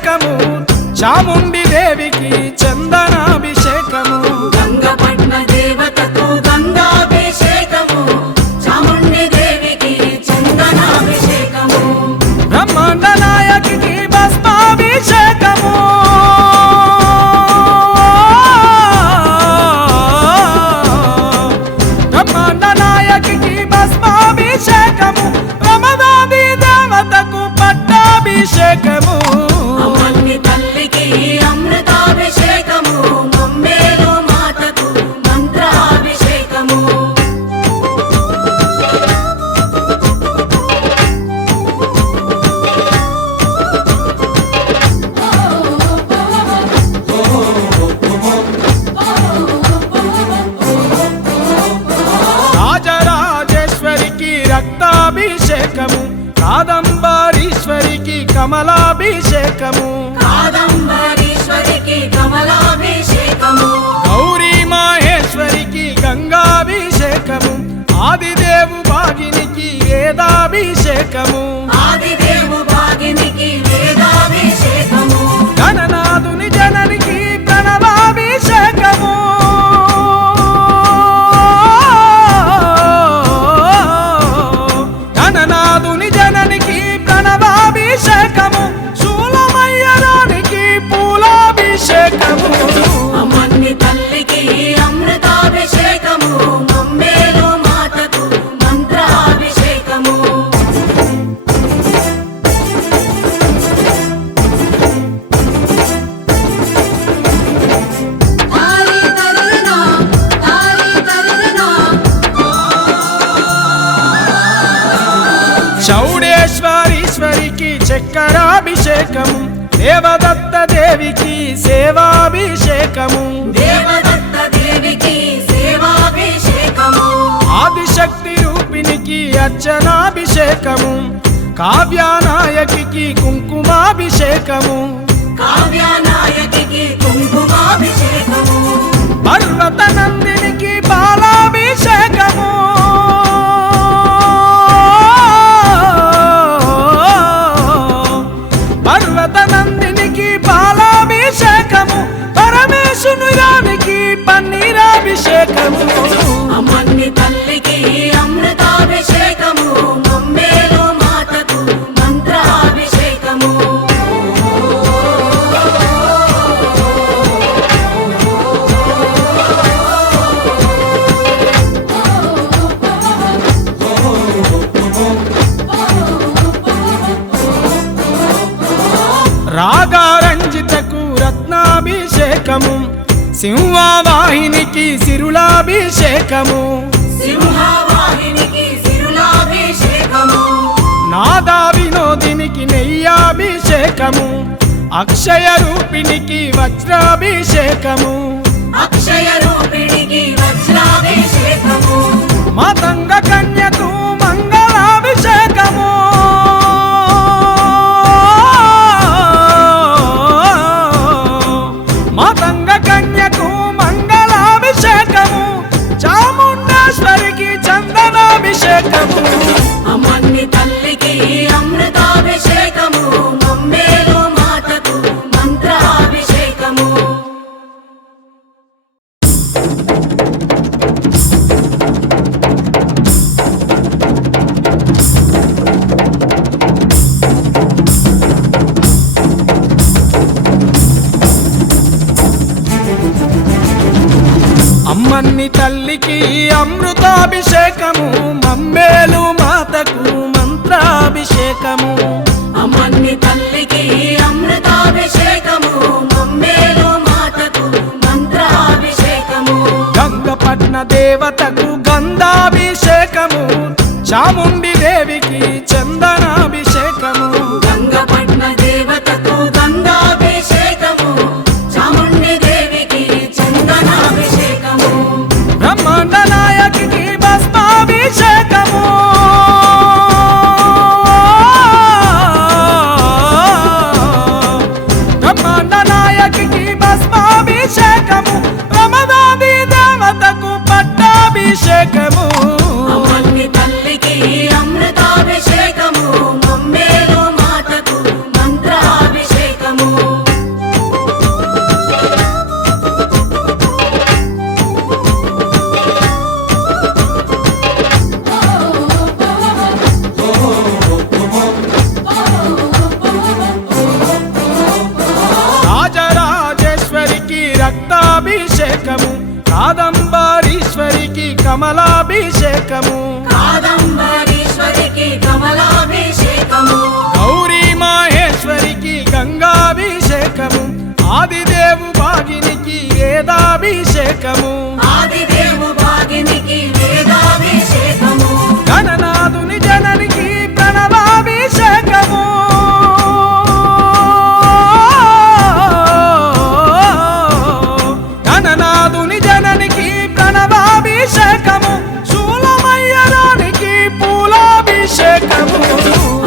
అభిషేకము చాముండి దేవికి చందనాభిషేకము గంగపట్న దేవతకు గంగాభిషేకము చాముండి దేవికి చందనాభిషేకము బ్రహ్మాండ నాయకికి భస్మాభిషేకము బ్రహ్మాండ నాయకికి భస్మాభిషేకము ప్రమదాది దేవతకు పట్టాభిషేకము అమ్మని తల్లికి అమృతాభిషేకము మమ్మేలు మాతకు మంత్రాభిషేకము రాజరాజేశ్వరికి రక్తాభిషేకము కాదంబరీశ్వరికి కమలాభిషేకము కాదంబరీశ్వరికి కమలాభిషేకము గౌరీ మహేశ్వరికి గంగాభిషేకము ఆదిదేవు భాగినికి వేదాభిషేకము ఆదిదేవు భాగినికి వేదాభిషేకము గణనాథుని జననికి ప్రణవాభిషేకము గణనాథుని జననికి ప్రణవాభిషేకము శూలమయ్యరానికి పూలాభిషేకము అమ్మని తల్లికి అమృతాభిషేకము మమ్మేలు మాతకు మంత్రాభిషేకము చౌడేశ్వరీశ్వరికి చక్రాభిషేకము దేవదత్త దేవికి సేవాభిషేకము దేవదత్త దేవికి సేవాభిషేకము ఆదిశక్తి రూపినికి అర్చనాభిషేకము కావ్యానాయకికి కుంకుమాభిషేకము కావ్యానాయకికి కుంకుమాభిషేకము పర్వత నందినికి బాలాభిషేకము పర్వత నందినికి బాలాభిషేకము పరమేశ్వరునికి పన్నీరాభిషేకము అమ్మని తల్లికి అమృతాభిషేకము మమ్మేలు మాతకు మంత్రాభిషేకము రాగారంజితకు రత్నాభిషేకము సింహవాహినికి సిరులాభిషేకము సింహవాహినికి సిరులాభిషేకము నాదా వినోదినికి నెయ్యాభిషేకము అక్షయ రూపినికి వజ్రాభిషేకము అక్షయ రూపిణికి వజ్రాభిషేకము మాతంగ కన్యకు మంగళాభిషేకము మాతంగ కన్యకు మంగళాభిషేకము చాముండేశ్వరికి చందనాభిషేకము అమ్మని తల్లికి అమృతాభిషేకము మమ్మేలు మాతకు మంత్రాభిషేకము అమ్మన్ని తల్లికి అమృతాభిషేకము మమ్మేలు మాతకు మంత్రాభిషేకము అమ్మని తల్లికి అమృతాభిషేకము మమ్మేలు మాతకు మంత్రాభిషేకము గంగపట్న దేవతకు గంధాభిషేకము చాముండి దేవికి చందనాభిషేకము గంగపట్న దేవతకు గంగాభిషేకము చాముండి దేవికి చందనాభిషేకము బ్రహ్మాండ నాయకికి భస్మాభిషేకము బ్రహ్మాండ నాయకికి భస్మాభిషేకము ప్రమదాది దేవతకు పట్టాభిషేకము అమ్మని తల్లికి కమలాభిషేకము కాదంబరీశ్వరికి కమలాభిషేకము గౌరీ మహేశ్వరికి గంగాభిషేకము ఆదిదేవు భాగినికి వేదాభిషేకము ఆదిదేవు భాగినికి వేదాభిషేకము గణనాథుని జననికి ప్రణవాభిషేకము గణనాథుని జననికి ప్రణవాభిషేకము శూలమయ్యరానికి పూలాభిషేకము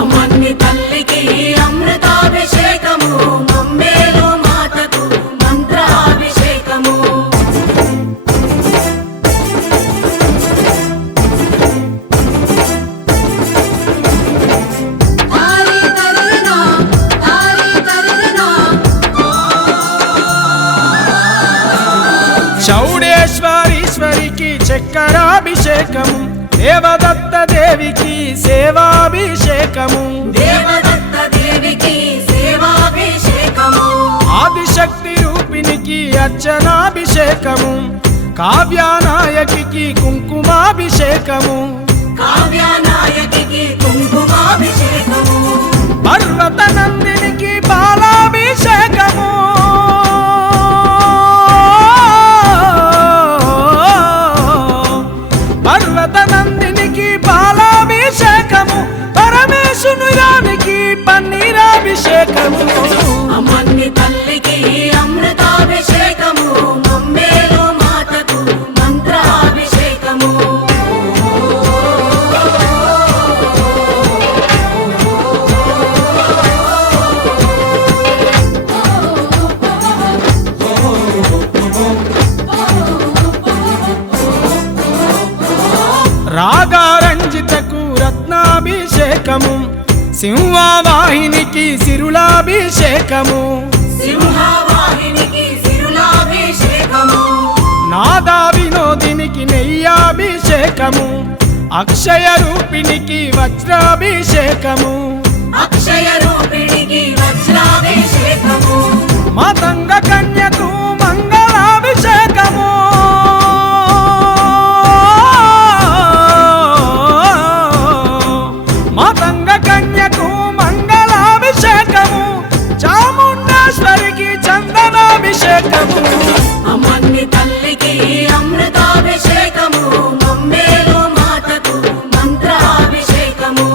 అమ్మన్ని తల్లికి అమృతాభిషేకము మమ్మేలు మాతకు మంత్రాభిషేకము తారి తరినా తారి తరినా చౌడేశ్వరీశ్వరికి చక్రాభిషేకము దేవదత్త దేవికి సేవాభిషేకము దేవదత్త దేవికి సేవాభిషేకము ఆదిశక్తి రూపినికి అర్చనాభిషేకము కావ్యానాయకికి కుంకుమాభిషేకము కావ్యానాయకికి కుంకుమాభిషేకము పర్వత నందినికి బాలాభిషేకము పర్వత నందినికి బాలాభిషేకము పరమేశ్వరునికి పన్నీరాభిషేకము అమ్మన్ని తల్లికి అమృతాభిషేకము మమ్మేలు మాతకు మంత్రాభిషేకము రాగారంజితకు రత్నాభిషేకము సింహవాహినికి సిరులాభిషేకము సింహవాహినికి సిరులాభిషేకము నాదా వినోదినికి నెయ్యాభిషేకము అక్షయ రూపినికి వజ్రాభిషేకము అక్షయ రూపిణికి వజ్రాభిషేకము మతంగ కన్యకు మంగళాభిషేకము మతంగ కన్యకు మంగళాభిషేకము చాముండేశ్వరికి చందనాభిషేకము అమ్మన్ని తల్లికి అమృతాభిషేకము మమ్మేలు మాతకు మంత్రాభిషేకము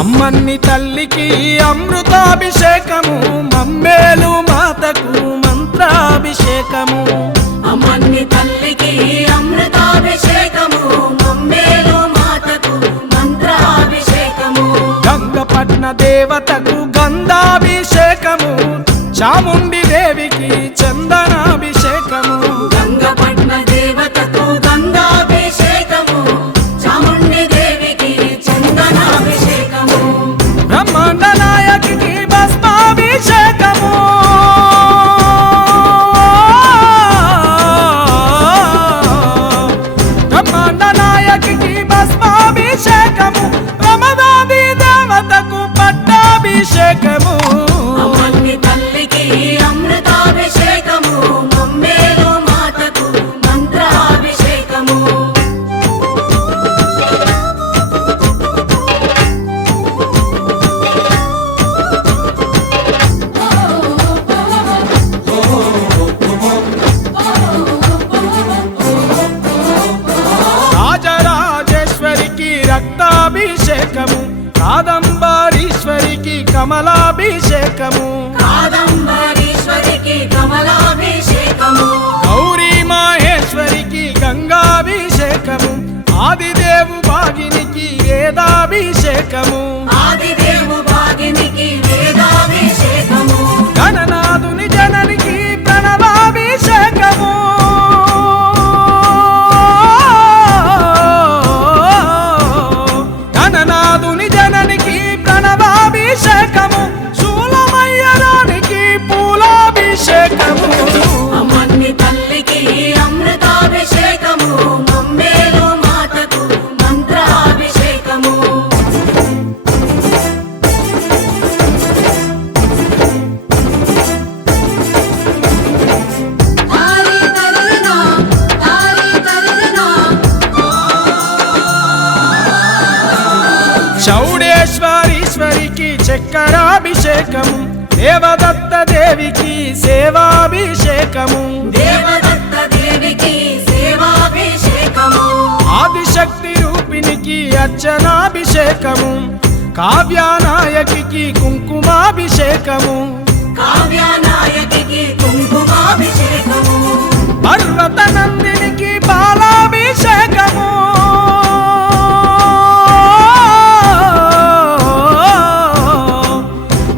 అమ్మన్ని తల్లికి అమృతాభిషేకము మమ్మేలు మాతకు మంత్రాభిషేకము అమ్మన్ని తల్లికి అమృతాభిషేకము మమ్మేలు మాతకు మంత్రాభిషేకము గంగపట్న దేవతకు గంధాభిషేకము చాముండి దేవికి చందనాభిషేకము గంగపట్న దేవతకు గంగాభిషేకము చాముండి దేవికి చందనాభిషేకము బ్రహ్మాండ నాయకికి భస్మాభిషేకము బ్రహ్మాండ నాయకికి భస్మాభిషేకము ప్రమదాది దేవతకు పట్టాభిషేకము అమ్మన్ని తల్లికి అమృతాభిషేకము మమ్మేలు మాతకు మంత్రాభిషేకము రాజరాజేశ్వరికి రక్తాభిషేకము కాదంబరీశ్వరికి కమలాభిషేకము కాదంబరీశ్వరికి కమలాభిషేకము గౌరీ మహేశ్వరికి గంగాభిషేకము ఆదిదేవు భాగినికి వేదాభిషేకము ఆదిదేవు భాగినికి వేదాభిషేకము గణనాథుని జననికి ప్రణవాభిషేకము గణనాథుని జననికి ప్రణవాభిషేకము శూలమయ్యరానికి పూలాభిషేకము అమ్మన్ని తల్లికి అమృత మల్లేశ్వరికి చక్కెరాభిషేకము దేవదత్త దేవికి సేవాభిషేకము దేవదత్త దేవికి సేవాభిషేకము ఆదిశక్తి రూపినికి అర్చనాభిషేకము కావ్యానాయకికి కుంకుమాభిషేకము కావ్యానాయకికి కుంకుమాభిషేకము పర్వత నందినికి బాలాభిషేకము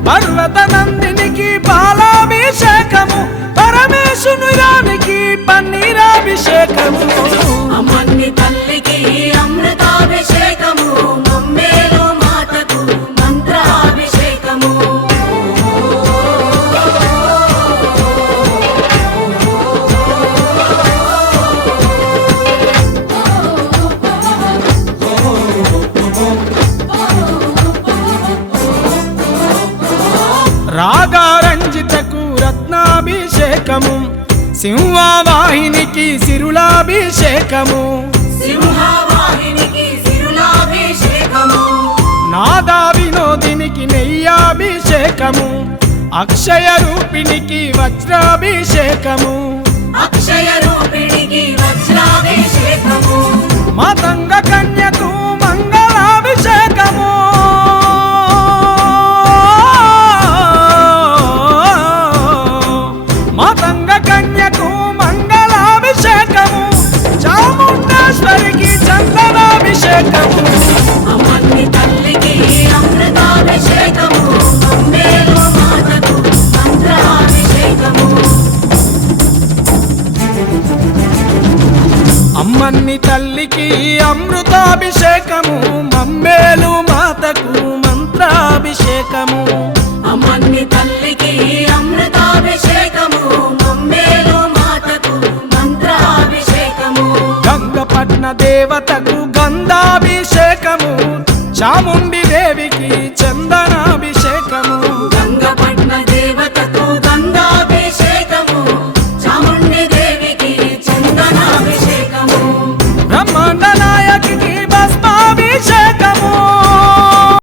పర్వత నందినికి బాలాభిషేకము పరమేశ్వరునికి పన్నీరాభిషేకము అమ్మన్ని తల్లికి అమృతాభిషేకము మమ్మేలు మాతకు మంత్రాభిషేకము రాగారంజితకు రత్నాభిషేకము సింహవాహినికి సిరులాభిషేకము సింహవాహినికి సిరులాభిషేకము నాదా వినోదినికి నెయ్యాభిషేకము అక్షయ రూపినికి వజ్రాభిషేకము అక్షయ రూపిణికి వజ్రాభిషేకము మాతంగ కన్యకు మంగళాభిషేకము మాతంగ కన్యకు మంగళాభిషేకము చాముండేశ్వరికి చందనాభిషేకము అమ్మన్ని తల్లికి అమృతాభిషేకము మమ్మేలు మాతకు మంత్రాభిషేకము అమ్మన్ని తల్లికి అమృతాభిషేకము మమ్మేలు మాతకు మంత్రాభిషేకము అమ్మన్ని తల్లికి అమృతాభిషేకము మమ్మేలు మాతకు మంత్రాభిషేకము గంగపట్న దేవతకు గంధాభిషేకము చాముండ